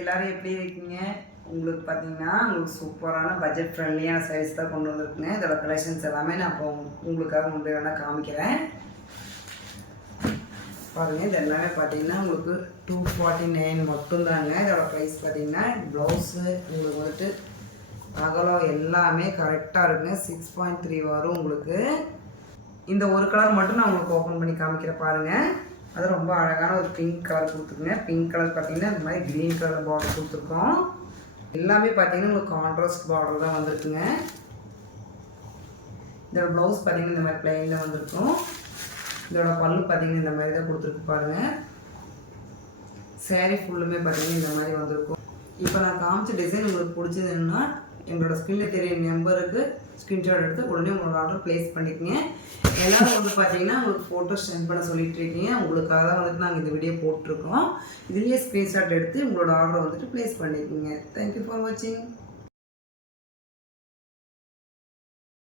எல்லோரும் எப்படி இருக்கீங்க? உங்களுக்கு பார்த்தீங்கன்னா உங்களுக்கு சூப்பரான பட்ஜெட் ஃப்ரெண்ட்லியான சாரீஸ் தான் கொண்டு வந்திருக்குங்க. இதோட கலெக்ஷன்ஸ் எல்லாமே நான் இப்போ உங்களுக்காக முன்பே வேணால் காமிக்கிறேன். பாருங்கள், இது எல்லாமே பார்த்தீங்கன்னா உங்களுக்கு 249 மட்டும்தாங்க. இதோட ப்ரைஸ் பார்த்தீங்கன்னா ப்ளவுஸு உங்களுக்கு வந்துட்டு அகலம் எல்லாமே கரெக்டாக இருக்குங்க. 6.3 வரும் உங்களுக்கு. இந்த ஒரு கலர் மட்டும் நான் உங்களுக்கு ஓப்பன் பண்ணி காமிக்கிறேன் பாருங்கள். அது ரொம்ப அழகான ஒரு பிங்க் கலர் கொடுத்துருங்க. பிங்க் கலர் பார்த்தீங்கன்னா இந்த மாதிரி க்ரீன் கலர் பார்டர் கொடுத்துருக்கோம். எல்லாமே பார்த்தீங்கன்னா உங்களுக்கு கான்ட்ராஸ்ட் பார்டர் தான் வந்திருக்குங்க. இதோட ப்ளவுஸ் பார்த்தீங்கன்னா இந்த மாதிரி பிளைனில் வந்திருக்கும். இதோட பல்லு பார்த்தீங்கன்னா இந்த மாதிரி தான் கொடுத்துருக்கு பாருங்கள். சேரீ ஃபுல்லுமே பார்த்தீங்கன்னா இந்த மாதிரி வந்திருக்கும். இப்போ நான் காமிச்ச டிசைன் உங்களுக்கு பிடிச்சதுன்னா எங்களோட ஸ்க்ரீனில் தெரிய நம்பருக்கு ஸ்க்ரீன்ஷாட் எடுத்து உடனே உங்களோட ஆர்டர் ப்ளேஸ் பண்ணிக்கோங்க. எல்லோரும் வந்து பார்த்தீங்கன்னா உங்களுக்கு ஃபோட்டோ சென்ட் பண்ண சொல்லிட்டு இருக்கீங்க. உங்களுக்காக தான் வந்துட்டு நாங்கள் இந்த வீடியோ போட்டிருக்கோம். இதுலேயே ஸ்க்ரீன்ஷாட் எடுத்து உங்களோட ஆர்டரை வந்துட்டு ப்ளேஸ் பண்ணிக்கோங்க. தேங்க்யூ ஃபார் வாட்சிங்.